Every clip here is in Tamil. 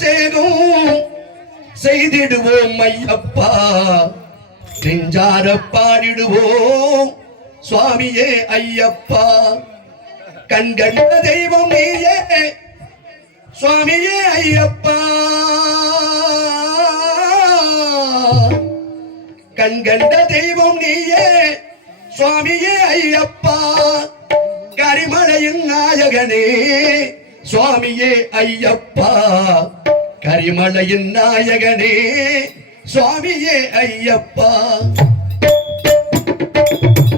அபிஷேகம் செய்திடுவோம் ஐயப்பா, நெஞ்சார பாடிடுவோம் சுவாமியே ஐயப்பா. கண்கண்ட தெய்வம் நீயே சுவாமியே ஐயப்பா, கண்கண்ட தெய்வம் நீயே சுவாமியே ஐயப்பா. கரிமலையின் நாயகனே சுவாமியே ஐயப்பா, கரிமலையின் நாயகனே சுவாமியே ஐயப்பா.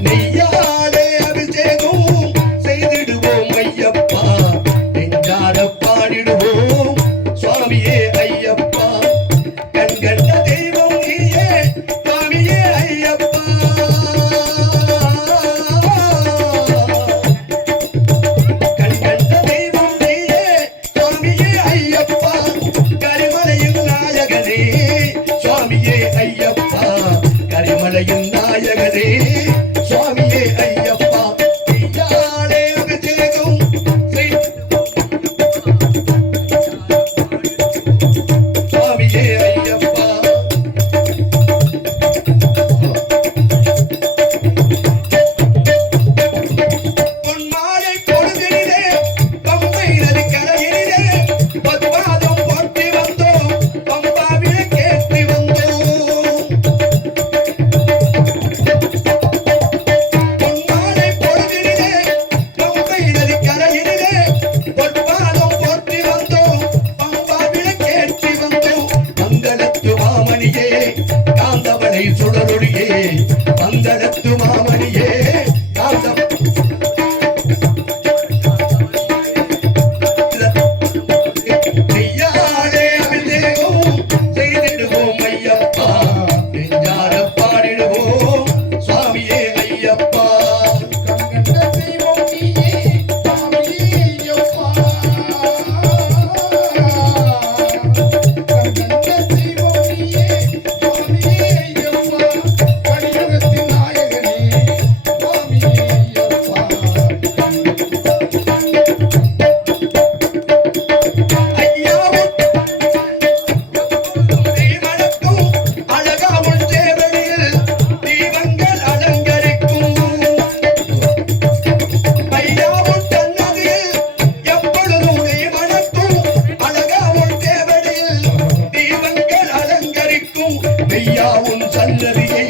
நெய்யாலே அபிஷேகம் செய்திடுவோம் ஐயப்பா, நெஞ்சார பாடிடுவோம் சுவாமியே ஐயப்பா. கண்கண்ட தெய்வம் நீயே சுவாமியே ஐயப்பா, கண்கண்ட தெய்வம் நீயே சுவாமியே ஐயப்பா. கரிமலையின் நாயகனே சுவாமியே ஐயப்பா, கரிமலையின் நாயகனே சுவாமியே ஐயப்பா. நெய்யாலே அபிஷேகம் சுவாமியே ஐயப்பா. பொன்மாலை பொழுதினிலே பம்பை நதி கரையினிலே பத்மாதம் போற்றி வந்தோம், பம்பாவிலே கேற்றி வந்தோம். பொன்மாலை பொழுதினிலே பம்பை நதி கரையினிலே பத்மாதம் போற்றி வந்தோம், பம்பாவிலே கேற்றி வந்தோம். மங்களத்து மாமணியே காந்தவனை சுடரொளியே, மங்களத்து மாமணியே காந்தவ நெய்யாலே அபிஷேகம் செய்திடுவோம் ஐயப்பா, நெஞ்சார பாடிடுவோம் சுவாமியே ஐயப்பா. கண்கண்ட தெய்வம் நீயே சுவாமியே ஐயப்பா, கண்கண்ட தெய்வம் நீயே சுவாமியே ஐயப்பா. கலியுகத்தின் நாயகனே சுவாமியே ஐயப்பா. ஐயாவும் தீமணக்கும் அழகாவும் சேவடியில் தீபங்கள் அலங்கரிக்கும். ஐயாவும் சன்னதியில் எப்பொழுதும் தீமணக்கும் அழகாவும் சேவடியில் தீபங்கள் அலங்கரிக்கும். மெய்யாவும் சன்னதியை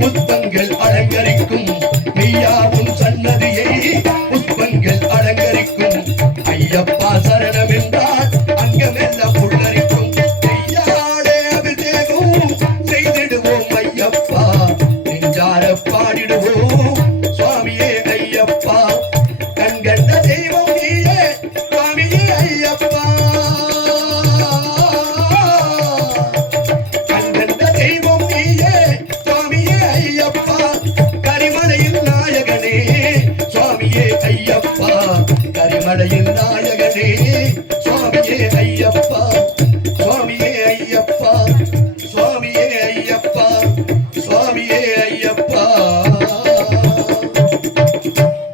புஷ்பங்கள் அலங்கரிக்கும், மெய்யாவும் சன்னதியை புஷ்பங்கள் அலங்கரிக்கும். ஐயப்பா சரணம் என்றால் அங்கமெல்லாம் புல்லரிக்கும். நெய்யாலே அபிஷேகம் செய்திடுவோம் ஐயப்பா, நெஞ்சார பாடிடுவோம் சுவாமியே ஐயப்பா. கண்கண்ட தெய்வம் நீயே சுவாமியே ஐயப்பா, கண்கண்ட தெய்வம் நீயே சுவாமியே ஐயப்பா. கரிமலையின் நாயகனே சுவாமியே ஐயப்பா, கரிமலையின் நாயகனே